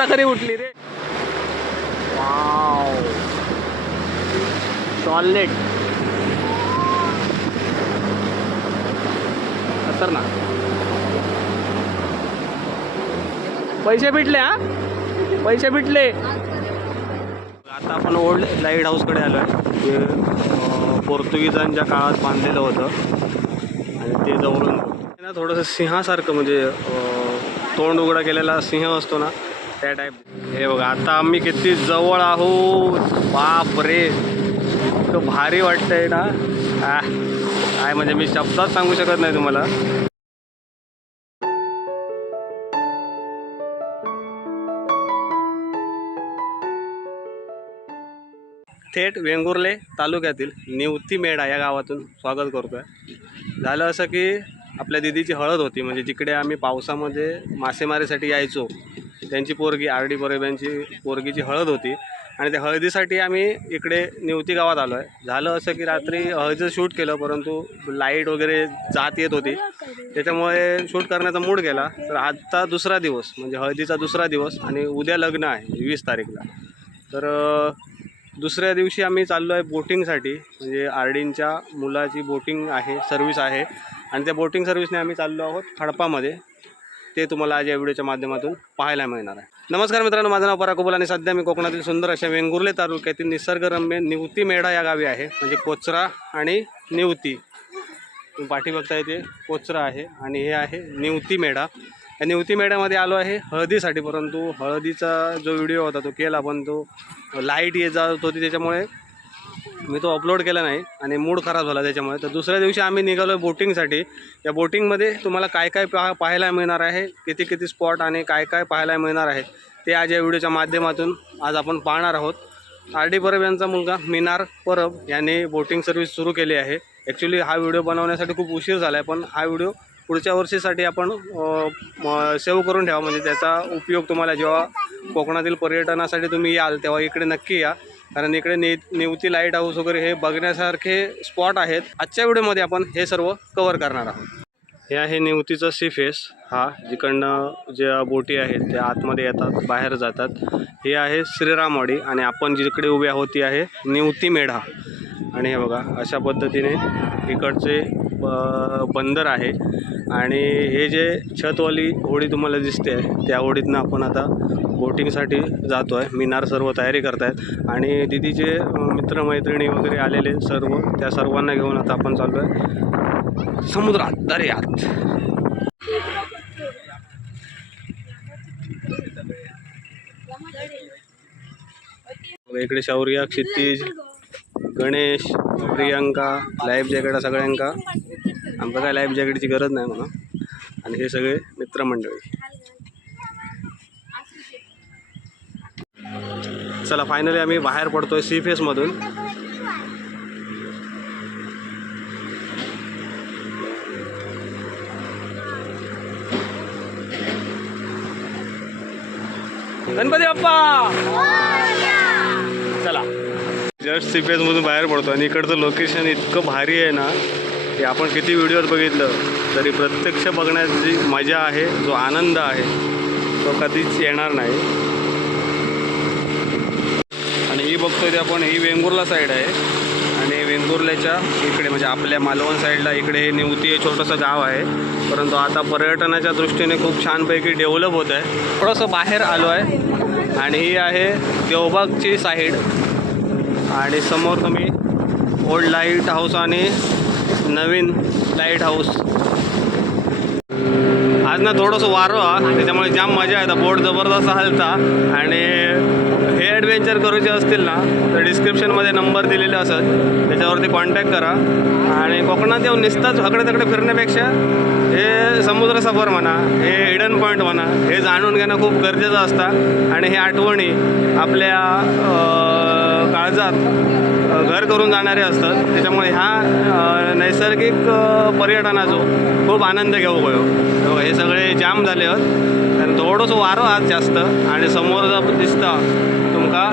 आत्ता खरी उठली रे. वाव सॉलिड ना पैसे भेटले हा? पैसे भेटले. आता आपण ओल्ड लाइट हाऊसकडे आलो आहे जे पोर्तुगीजांच्या काळात बांधलेलं होतं. आणि ते जवळून ना थोडंसं सिंहासारखं म्हणजे तोंड उघडा केलेला सिंह असतो ना त्या टाईप हे बघा आता आम्ही किती जवळ आहोत. बाप रे इतकं भारी वाटतंय ना? काय म्हणजे मी शब्दात सांगू शकत नाही तुम्हाला. थेट वेंगुर्ले तालुक्यातील निवती मेढा या गावातून स्वागत करतो आहे झालं असं की आपल्या दिदीची हळद होती म्हणजे जिकडे आम्ही पावसामध्ये मासेमारीसाठी यायचो त्यांची पोरगी आर डी यांची पोरगीची हळद होती. आणि त्या हळदीसाठी आम्ही इकडे निवती गावात आलो आहे झालं असं की रात्री हळदीचं शूट केलं परंतु लाइट वगैरे जात येत होती. त्याच्यामुळे शूट करण्याचा मूड गेला. तर आजचा दुसरा दिवस म्हणजे हळदीचा दुसरा दिवस आणि उद्या लग्न आहे म्हणजे वीस तारीखला. तर दुसऱ्या दिवशी आम्ही चाललो आहे बोटिंगसाठी म्हणजे आर डींच्या मुलाची बोटिंग आहे सर्विस आहे. आणि त्या बोटिंग सर्व्हिसने आम्ही चाललो आहोत हडपामध्ये ते तुम्हाला आज या व्हिडिओच्या माध्यमातून पाहायला मिळणार आहे. नमस्कार मित्रांनो माझं नाव पराकोबल आणि सध्या मी कोकणातील सुंदर अशा वेंगुर्ले तालुक्यातील निसर्गरम्य निवती मेढा या गावी आहे. म्हणजे कोचरा आणि निवती. तुम्ही पाठी बघता येते कोचरा आहे आणि हे आहे निवती मेढा. या निवती मेढ्यामध्ये आलो आहे हळदीसाठी परंतु हळदीचा जो व्हिडिओ होता तो केला पण तो लाइट ये जात होती त्याच्यामुळे मी तो अपलोड केला नाही आणि मूड खराब झाला त्याच्यामुळे. तर दुसऱ्या दिवशी आम्ही निघालो बोटिंगसाठी या बोटिंगमध्ये तुम्हाला काय काय पहा पाहायला मिळणार आहे किती किती स्पॉट आणि काय काय पाहायला मिळणार आहे ते आज या व्हिडिओच्या माध्यमातून आज आपण पाहणार आहोत. आर डी परब यांचा मुलगा मिनार परब याने बोटिंग सर्व्हिस सुरू केली आहे. ॲक्च्युली हा व्हिडिओ बनवण्यासाठी खूप उशीर झाला आहे पण हा व्हिडिओ पुढच्या वर्षीसाठी आपण सेव्ह करून ठेवा. म्हणजे त्याचा उपयोग तुम्हाला जेव्हा कोकणातील पर्यटनासाठी तुम्ही याल तेव्हा इकडे नक्की या. कारण इकडे ने नेवती लाइट हाऊस वगैरे हे बघण्यासारखे स्पॉट आहेत. आजच्या व्हिडिओमध्ये आपण हे सर्व कवर करणार आहोत. हे आहे नेवतीचं सी फेस हा जिकडनं ज्या बोटी आहेत त्या आतमध्ये येतात बाहेर जातात. हे आहे श्रीरामवाडी आणि आपण जिकडे उभे आहोत ती आहे नेवती मेढा. आणि हे बघा अशा पद्धतीने इकडचे ब- बंदर आहे. आणि हे जे छतवाली होडी तुम्हाला दिसते त्या होडीतनं आपण आता बोटिंगसाठी जातो आहे मिनार सर्व तयारी करत आहेत आणि दिदीचे मित्रमैत्रिणी वगैरे आलेले सर्व त्या सर्वांना घेऊन आता आपण चाललो आहे समुद्रात. दर्यात. इकडे शौर्या क्षितिज गणेश प्रियंका लाईफ जॅकेट सगळ्यांका. आमका काय लाईफ जॅकेटची गरज नाही म्हणा. आणि हे सगळे मित्रमंडळी. चला फायनली आम्ही बाहेर पडतोय sea फेसमधून Ganpati Bappa! Just C P एसमधून बाहेर पडतो आणि इकडचं लोकेशन इतकं भारी आहे ना की आपण किती व्हिडिओवर बघितलं तरी प्रत्यक्ष बघण्याची मजा आहे जो आनंद आहे तो कधीच येणार नाही. आणि ही बघतोय ते आपण ही वेंगुर्ला साईड आहे. आणि वेंगुर्ल्याच्या इकडे म्हणजे आपल्या मालवण साईडला इकडे हे निवती हे छोटंसं गाव आहे. परंतु आता पर्यटनाच्या दृष्टीने खूप छानपैकी डेव्हलप होत आहे थोडंसं बाहेर आलो आहे आणि ही आहे देवबागची साईड आणि समोर तुम्ही ओल्ड लाइट हाऊस आणि नवीन लाइट हाऊस. आज ना थोडंसं वारं हा त्याच्यामुळे जाम मजा येतं. बोट जबरदस्त हलता आणि हे ॲडव्हेंचर करूचे असतील ना तर डिस्क्रिप्शनमध्ये नंबर दिलेले असत. त्याच्यावरती कॉन्टॅक्ट करा. आणि कोकणात येऊन निसताच हकडे तकडे फिरण्यापेक्षा हे समुद्र सफर म्हणा हे हिडन पॉईंट म्हणा हे जाणून घेणं खूप गरजेचं असतं. आणि हे आठवणी आपल्या काळजात घर करून जाणारे असतात. त्याच्यामुळे ह्या नैसर्गिक पर्यटनाचो खूप आनंद घेऊ गयो तेव्हा हे सगळे जाम झाले आहेत. कारण थोडंसं वारं आज जास्त आणि समोर जर दिसता तुमका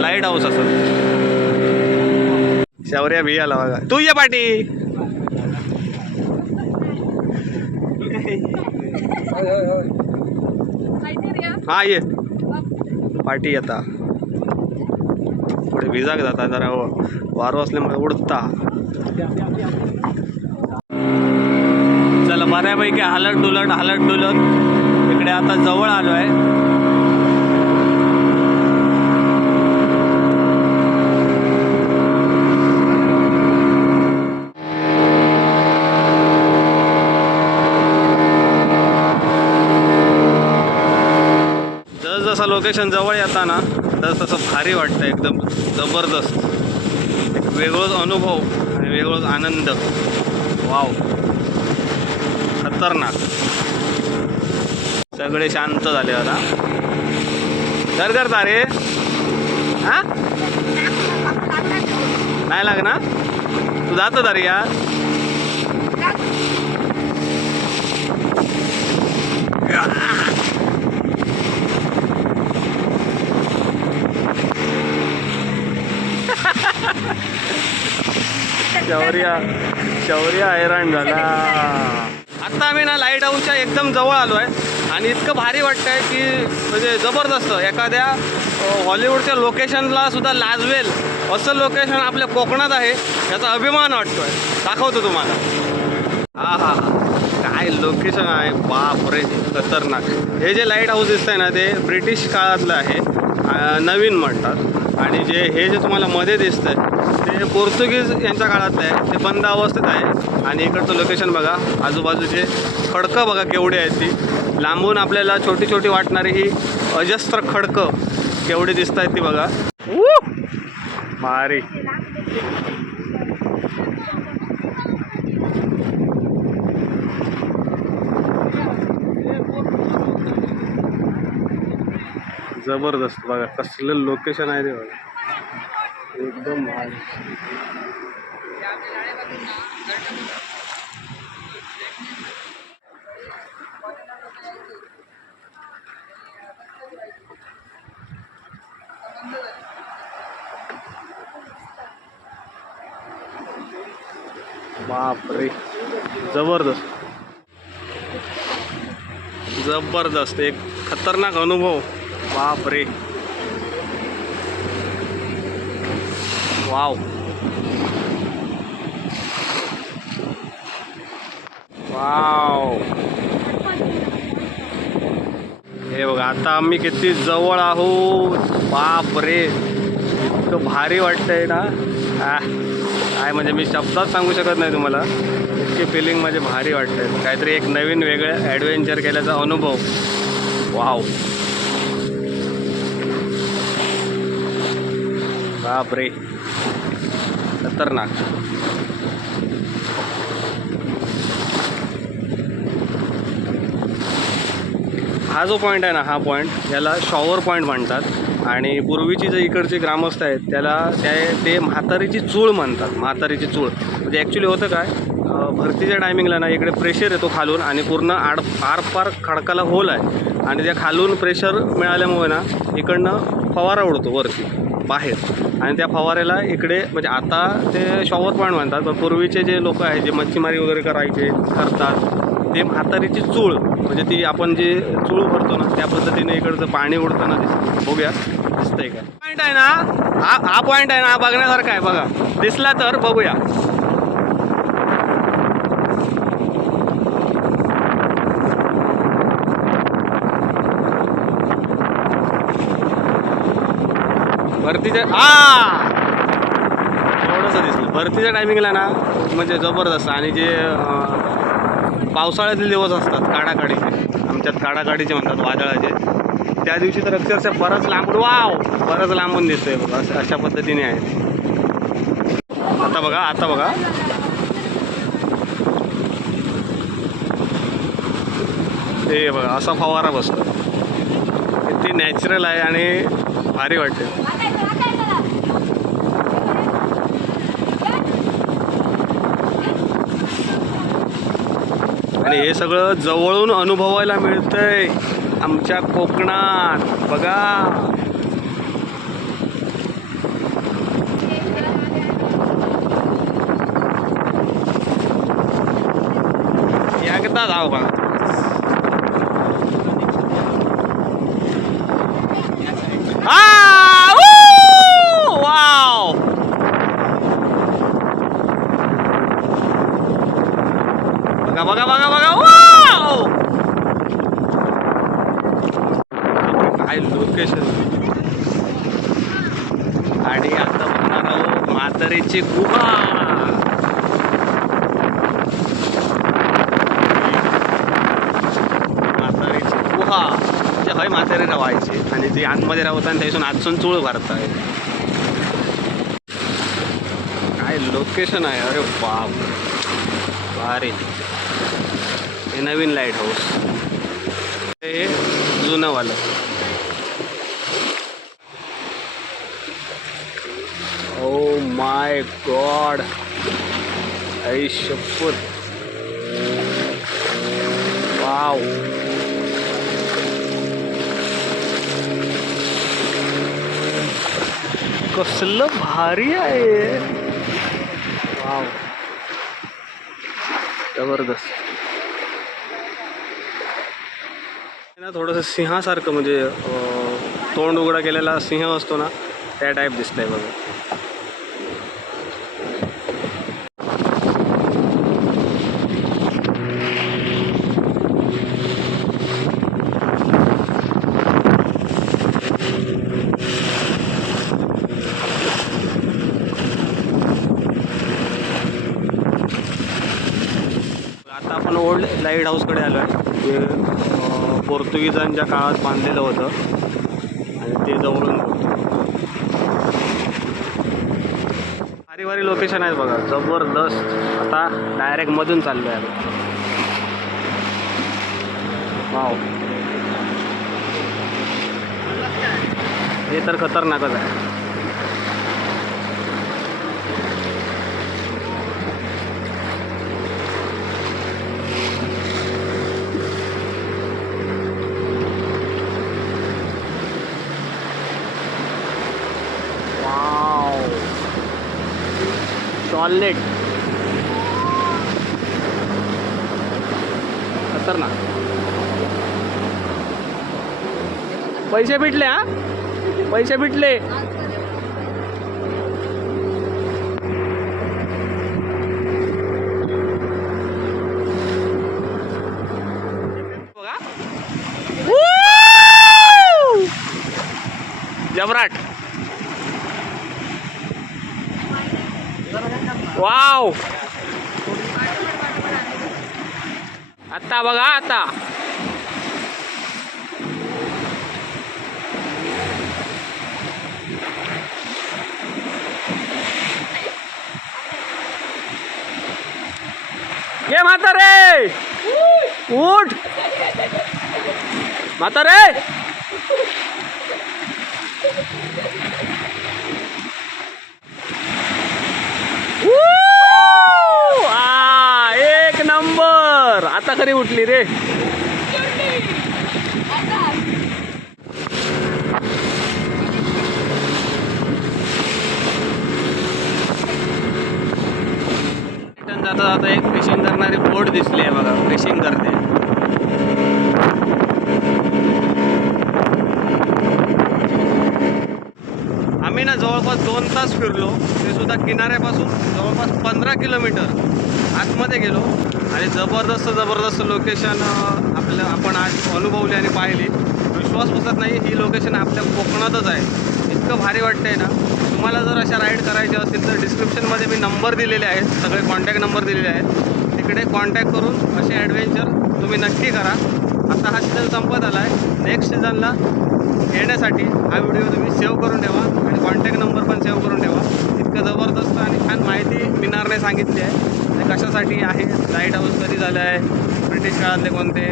लाइट हाऊस असत शौर्या भी आला बघा. तू ये पाटी. हा ये. पाठी येता थोडे विजाग जाता जरा हो. वारो असल्यामुळे उडता. चला बऱ्यापैकी हलट डुलट हलट डुलट इकडे आता जवळ आलो आहे जसं लोकेशन जवळ येताना तसं तसं भारी वाटतं एकदम जबरदस्त. एक वेगळोच अनुभव आणि वेगळोच आनंद. वाव. खतरनाक. सगळे शांत झाले आता. घर करता रे हा? नाही लागणार? तू जात तारे यार. शौर्या. शौर्य हैराण झाला. आता आम्ही ना लाइट हाऊसच्या एकदम जवळ आलो आहे. आणि इतकं भारी वाटतं आहे की म्हणजे जबरदस्त. एखाद्या हॉलिवूडच्या लोकेशनला सुद्धा लाजवेल असं लोकेशन आपल्या कोकणात आहे याचा अभिमान वाटतो आहे दाखवतो तुम्हाला. हा हा हा. काय लोकेशन आहे? बाप रे खतरनाक. हे जे लाइट हाऊस दिसत आहे ना ते ब्रिटिश काळातलं आहे. नवीन म्हणतात. आणि जे हे जे तुम्हाला मध्ये दिसतंय ते पोर्तुगीज यांच्या काळातलं आहे ते बंद अवस्थेत आहे. आणि इकडचं लोकेशन बघा आजूबाजूचे खडकं बघा केवढी आहेत ती. लांबून आपल्याला छोटी छोटी वाटणारी ही अजस्त्र खडकं केवढी दिसत आहेत ती बघा! भारी. जबरदस्त बघा कसलं लोकेशन आहे ते बघा. एकदम भारी. बाप रे जबरदस्त. जबरदस्त एक खतरनाक अनुभव. बाप रे वाव. वाव. हे बघा आता आम्ही किती जवळ आहोत. बाप रे इतकं भारी वाटतंय ना. काय म्हणजे मी शब्दात सांगू शकत नाही तुम्हाला. इतकी फिलिंग माझी म्हणजे भारी वाटतंय. काहीतरी एक नवीन वेगळं ॲडव्हेंचर केल्याचा अनुभव. वाव. बापरे. खतरनाक. हा जो पॉईंट आहे ना हा पॉईंट याला शॉवर पॉईंट म्हणतात. आणि पूर्वीची जे इकडचे ग्रामस्थ आहेत त्याला त्या ते म्हातारीची चूळ म्हणतात. म्हातारीची चूळ. म्हणजे ॲक्च्युली होतं काय? भरतीच्या टायमिंगला ना इकडे प्रेशर येतो खालून आणि पूर्ण आड आरपार खडकाला होल आहे. आणि त्या खालून प्रेशर मिळाल्यामुळे ना इकडनं फवारा उडतो वरती. बाहेर. आणि त्या फवारेला इकडे म्हणजे आता ते शॉवर पॉईंट म्हणतात पण पूर्वीचे जे लोक आहेत जे मच्छीमारी वगैरे करायचे करतात ते म्हातारीची चूळ म्हणजे ती आपण जे चूळ भरतो ना त्या पद्धतीने इकडचं पाणी उडताना दिसतं. बघूया दिसतंय का? पॉईंट आहे ना हा हा पॉईंट आहे ना हा बघण्यासारखा आहे बघा. दिसला तर बघूया. भरतीच्या आ! थोडंसं दिसलं. भरतीच्या टायमिंगला ना म्हणजे जबरदस्त. आणि जे पावसाळ्यातले दिवस असतात काडाकाडीचे आमच्यात काडाकाडीचे म्हणतात वादळाचे. त्या दिवशी तर अक्षरशः बरंच लांबून वाव! बरंच लांबून दिसतंय बघा असं अशा पद्धतीने आहे. आता बघा आता बघा. ते बघा असा फवारा बसतो ते नॅचरल आहे आणि भारी वाटते हे सगळं जवळून अनुभवायला मिळतंय. आमच्या कोकणात. बघा. एकदा धाव का बघा बघा बघा बघा वाव! काय लोकेशन आणि आता बघणार आहोत म्हातारीची गुहा म्हातारीची गुहा म्हणजे हय म्हातारी रावायची आणि ती आतमध्ये राहतात भारत आहे. काय लोकेशन आहे? अरे बाप. भारी. हे नवीन लाइट हाऊस हे जुनंवालं. ओ माय गॉड आई शपथ वाव कसलं भारी आहे. वाव. जबरदस्त. ना थोडंसं सिंहासारखं म्हणजे तोंड उघडा केलेला सिंह असतो ना त्या टाईप दिसतंय बघा आता आपण ओल्ड लाइट हाऊसकडे आलो आहे जे पोर्तुगीजांच्या काळात बांधलेलं होतं. आणि ते जवळून भारी भारी लोकेशन आहे बघा. जबरदस्त. आता डायरेक्ट मधून चाललो आहे वाव हे तर खतरनाकच आहे वाव सॉलिड. खतरनाक. पैसे भेटले हा? पैसे भेटले. वाव आता बघा आता ये म्हातारे उठ म्हातारे Woo! आ, एक नंबर खरी उठली रे. जाता जाता एक फिशिंग करणारी बोट दिसली आहे बघा. फिशिंग करते. आम्ही ना जवळपास दोन तास फिरलो. ते सुद्धा किनाऱ्यापासून जवळपास पंधरा किलोमीटर आतमध्ये गेलो. आणि जबरदस्त जबरदस्त लोकेशन आपलं आपण आज अनुभवली आणि पाहिली. विश्वास बसत नाही ही लोकेशन आपल्या कोकणातच आहे. इतकं भारी वाटतंय ना. तुम्हाला जर अशा राईड करायच्या असतील तर डिस्क्रिप्शनमध्ये मी नंबर दिलेले आहेत. सगळे कॉन्टॅक्ट नंबर दिलेले आहेत. तिकडे कॉन्टॅक्ट करून असे ॲडव्हेंचर तुम्ही नक्की करा. आता हा सीझन संपत आला आहे नेक्स्ट सीझनला येण्यासाठी हा व्हिडिओ तुम्ही सेव्ह करून ठेवा आणि कॉन्टॅक्ट नंबर पण सेव्ह करून ठेवा. इतकं जबरदस्त आणि छान माहिती मिनारने सांगितली आहे. कशासाठी आहे? लाइट हाऊस कधी झालं आहे? ब्रिटिश काळातले कोणते?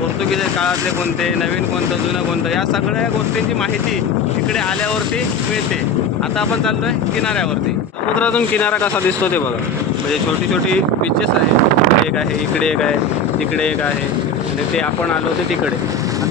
पोर्तुगीज काळातले कोणते? नवीन कोणतं? जुनं कोणतं? या सगळ्या गोष्टींची माहिती इकडे आल्यावरती मिळते. आता आपण चाललो आहे किनाऱ्यावरती. समुद्रातून किनारा कसा दिसतो ते बघा. म्हणजे छोटी छोटी बीचेस आहे एक आहे इकडे एक आहे तिकडे एक आहे. आणि ते आपण आलो होते तिकडे.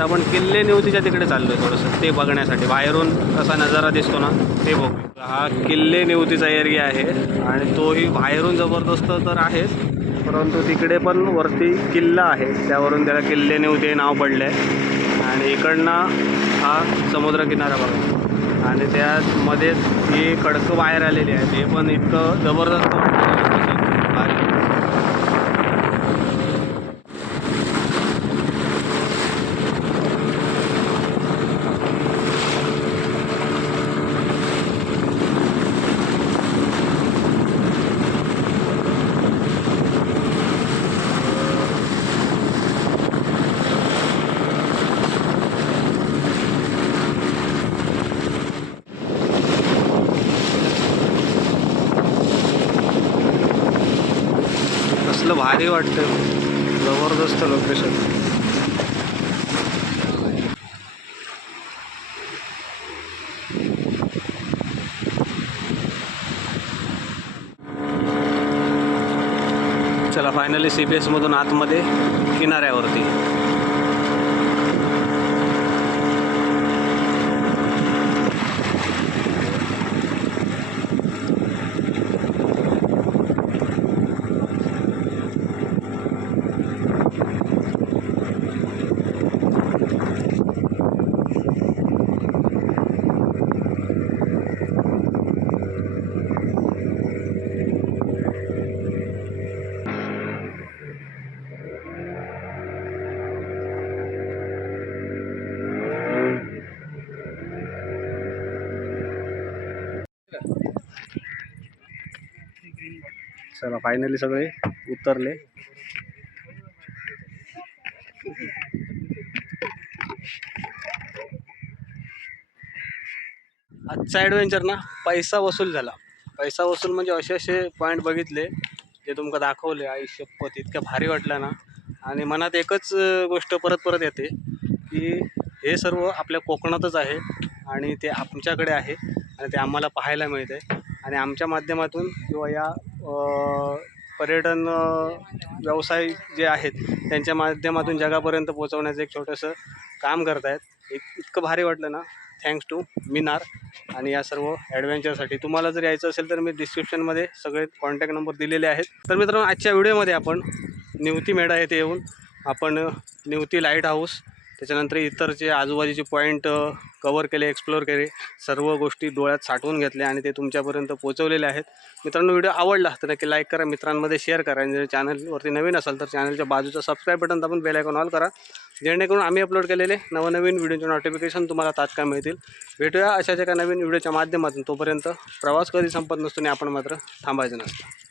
आता आपण किल्ले नेवतीच्या तिकडे चाललो आहे थोडंसं. ते बघण्यासाठी. बाहेरून कसा नजारा दिसतो ना ते बघू. हा किल्ले नेवतीचा एरिया आहे आणि तोही बाहेरून जबरदस्त तर आहेच परंतु तिकडे पण वरती किल्ला आहे. त्यावरून त्याला किल्ले नेवते हे नाव पडलं आहे आणि इकडनं हा समुद्र किनारा बघा. आणि त्यामध्येच ही कडकं बाहेर आलेली आहे ते पण इतकं जबरदस्त वाटतं. भारी. भारी वाटतं जबरदस्त लोकेशन चला फायनली सी बी एसमधून आतमध्ये किनाऱ्यावरती. चला फायनली सगळे उतरले. आजचा ॲडव्हेंचर ना पैसा वसूल झाला. पैसा वसूल म्हणजे असे असे पॉईंट बघितले जे तुमका दाखवले आयुष्यपत इतक्या भारी वाटलं ना. आणि मनात एकच गोष्ट परत परत येते की हे सर्व आपल्या कोकणातच आहे आणि ते आमच्याकडे आहे आणि ते आम्हाला पाहायला मिळते आणि आमच्या माध्यमातून किंवा या पर्यटन व्यवसाय जे आहेत त्यांच्या माध्यमातून जगापर्यंत पोहोचवण्याचं एक छोटंसं काम करत आहेत एक इतकं भारी वाटलं ना. थँक्स टू मिनार आणि या सर्व ॲडव्हेंचरसाठी तुम्हाला जर यायचं असेल तर मी डिस्क्रिप्शनमध्ये सगळे कॉन्टॅक्ट नंबर दिलेले आहेत. तर मित्रांनो आजच्या व्हिडिओमध्ये आपण निवती मेढा येथे येऊन आपण निवती लाइट हाऊस त्याच्यानंतर इतर जे आजूबाजूचे पॉईंट कवर केले एक्सप्लोअर केले सर्व गोष्टी डोळ्यात साठवून घेतल्या आणि ते तुमच्यापर्यंत पोहोचवलेले आहेत. मित्रांनो व्हिडिओ आवडला तर नक्की लाईक करा मित्रांमध्ये शेअर करा. आणि जर चॅनलवरती नवीन असाल तर चॅनलच्या बाजूचा सबस्क्राईब बटन दाबून बेल आयकॉन ऑल करा. जेणेकरून आम्ही अपलोड केलेले नवनवीन व्हिडिओचे नोटिफिकेशन तुम्हाला तात्काळ मिळतील. भेटूया अशाच एका नवीन व्हिडिओच्या माध्यमातून. तोपर्यंत प्रवास कधी संपत नसतो आणि आपण मात्र थांबायचं नसतं.